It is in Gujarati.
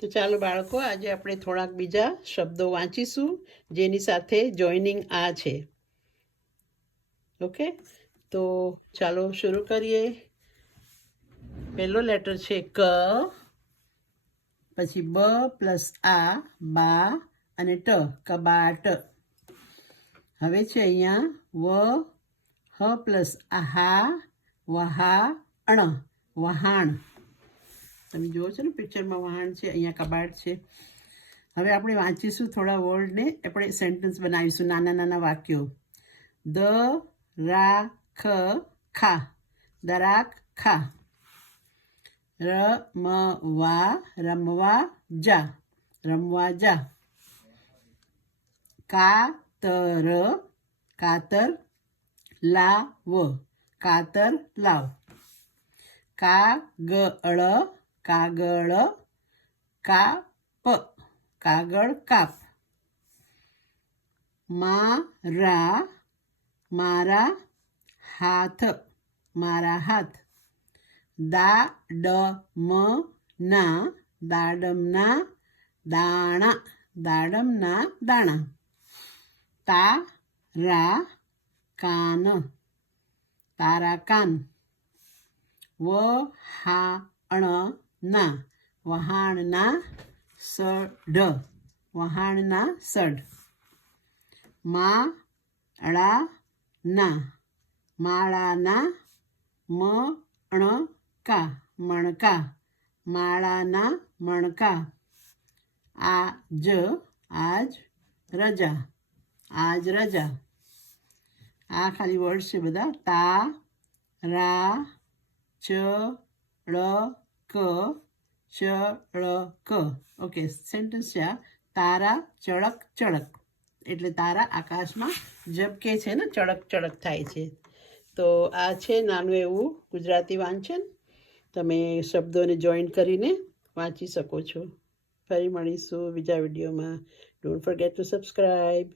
તો ચાલો બાળકો, આજે આપણે થોડાક બીજા શબ્દો વાંચીશું જેની સાથે જોઈનિંગ આ છે. ઓકે, તો ચાલો શરૂ કરીએ. પહેલો લેટર છે ક, પછી બ પ્લસ આ, બા અને ટ, કબાટ. હવે છે અહીંયા વ, હ પ્લસ આહા, વહા અણ, વહાણ. તમે જુઓ છો ને પિક્ચરમાં વહાણ છે, અહીંયા કબાટ છે. હવે આપણે વાંચીશું થોડા વર્ડને, આપણે સેન્ટેન્સ બનાવીશું, નાના નાના વાક્યો. દ રા ખ ખા, દરાક ખા. રમવા, રમવા જા, રમવા જા. કાતર, કાતર લાવ, કાતર લાવ. કાગળ, કાગળ કાપ, કાગળ કાપ. મારા, મારા હાથ, મારા હાથ. દાડમના, દાડમના દાણા, દાડમના દાણા. તારા કાન, તારા કાન. વહાણના, વહાણના સઢ, વહાણના સઢ. માળાના, માળાના મણકા, મણકા, માળાના મણકા. આજ, આજ રજા, આજ રજા. આ ખાલી વર્ડ છે બધા. તા રા ચળક, ચળક. ઓકે, સેન્ટેન્સ છે આ. તારા ચળક ચળક, એટલે તારા આકાશમાં ઝબકે છે ને, ચળક ચળક થાય છે. તો આ છે નાનું એવું ગુજરાતી વાંચન. તમે શબ્દોને જોઈન કરીને વાંચી શકો છો. ફરી મળીશું બીજા વિડીયોમાં. Don't forget two subscribe.